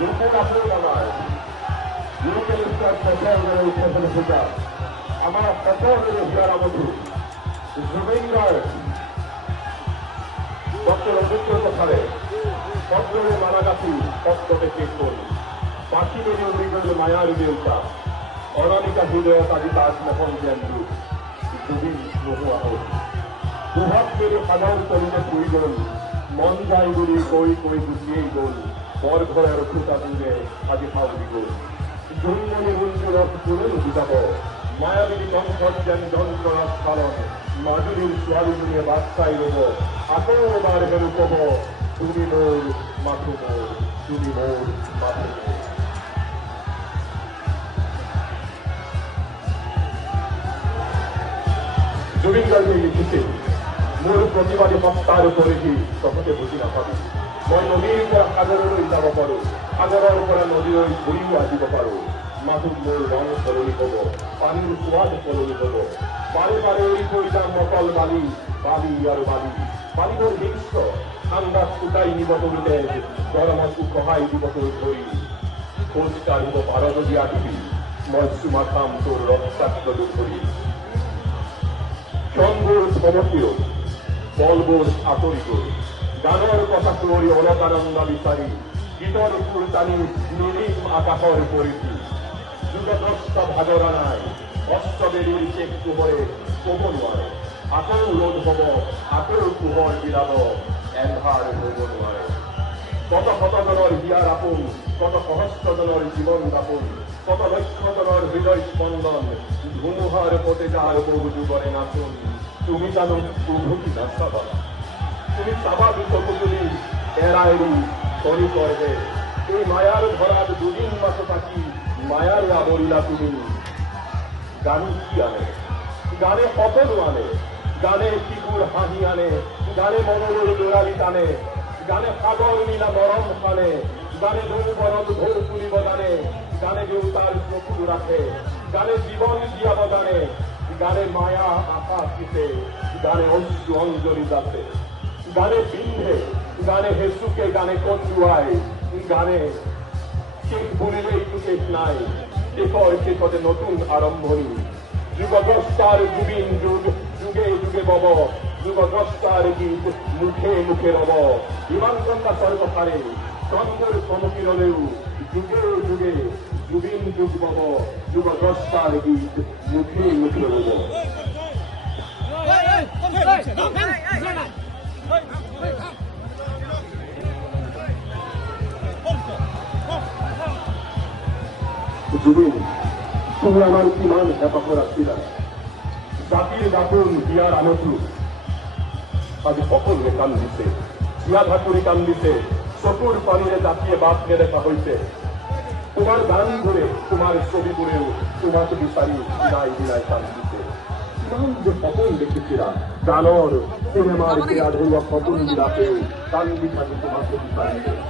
দুপুর আসলে আমার লোকের প্রচার উঠে ফেলেছে আমার প্রচার হিয়ার মধু জুবিন্দার ডক্টর অভিজ্ঞ কথারে পত্রে মারাগাছি পত্রতে শেষ করি পাখি মেরে অভিজ্ঞ মায়ার দেউতা অনামিকা হৃদয় কাজী তাজমহল জ্ঞানরূপ জুবিন বহু আহত দুহাত মেরে সাধারণ করিতে প্রয়োজন মন যায় বলি কই কই গুছিয়েই গোল বর ঘরের খুঁটা দূরে আজি ফাউরি গোল জন্মনি মঞ্জুরস পুরন বিজাব মায়াবী কণ্ঠর যেন যন্ত্রণার স্মরণ মাজুরির সোয়ারি নিয়ে বাচ্চাই রব আকবার হেরু কব তুমি মোর মাথু মোর তুমি মোর মাথু মোর জুবিন গার্গে লিখিছে মোৰ প্ৰতিবাদী সত্তাৰ উপৰেহি তহঁতে বুজি নাপাবি মই নদীৰ পৰা সাগৰলৈ যাব পাৰো সাগৰৰ পৰা নদীলৈ ঘূৰিও আহিব পাৰো মাথোত মোৰ ৰং সলনি হব পানীৰ সোৱাদ সলনি হব বাৰে বাৰে এৰি থৈ যাম মকল বালি বালি আৰু বালি বালিবোৰ হিংস্ৰ ঠাণ্ডাত শুকাই নিব তোৰ তেজ গৰমত উখহাই দিব তোৰ ধৰি খোজ কাঢ়িব পাৰ যদি আহিবি মই চুমা খাম তোৰ ৰক্তাক্ত দুখৰি ক্ষণবোৰ চমকিও বলবোৰ আঁতৰি গ'ল গানৰ কথা কৰি অলকানন্দ বিচাৰি গীতৰ সুৰ টানি নীলিম আকাশৰ পৰিধি যুগগ্ৰস্ত ভাগৰা নাই অষ্টবেদীৰ শেষ পোহৰে ক'ব নোৱাৰে আকৌ ৰ'দ হ'ব আকৌ পোহৰ বিলাব এন্ধাৰ হ'ব নোৱাৰে কত শতজনৰ হিয়াৰ আপোন কত সহস্ৰজনৰ জীৱন দাপোন কত লক্ষজনৰ হৃদয় স্পন্দন ধুমুহাৰ পথে যাৰ বহু যুগৰে নাচোন তুমি জানো উভতি নাচাবা তুমি চাবা বিশ্বকুলি এৰাইৰি তৰি করবে এই মায়ার ধরাত দুদিন মাস থাকি মায়ার আবরিলা তুমি গান কি আনে গানে সকল আনে গানে শিশুর হাঁহি আনে গানে মনোর দোড়ালি টানে গানে সাগর নীলা নরম টানে গানে যৌবনত ঢোল তুলিব জানে গানে দেউতার চকু রাখে গানে জীবন দিয়া বজানে গানে মায়া আশা দিতে গানে অশ্রু অঞ্জলি যাতে গানে বিন্ধে গানে হেসুকে গানে কচুয়ায় গানে শেষ বলিলেই তো শেষ নাই শেখর শেখতে নতুন আরম্ভনী যুগগ্রস্তার জুবিন যুগ যুগে যুগে বব যুগগ্রস্তার গীত মুখে মুখে রব বিমানগঙ্গা সর্বসারে চন্দ্রের সমকিরণেও যুগে যুগে জুবিন যুগ বব যুগগ্রস্তার গীত মুখে মুখে রব জুবিন তুমি আমার কিমান হেপাহ রাখিলা জাতির দাপোন হিয়ার আমঠু আজি সকলোৱে কান্দিছে হিয়া ধাকুৰি কান্দিছে চকুৰ পানীৰে জাতিয়ে বাট নেদেখা হৈছে তোমাৰ গান ধৰে তোমাৰ ছবিবোৰেও তোমাক বিচাৰি বিনাই বিনাই কান্দিছে কিমান যে সপোন দেখিছিলা গানৰ চিনেমাৰ বিৰাট হোৱা সপোনবিলাকেও কান্দি থাকি তোমাক বিচাৰিছে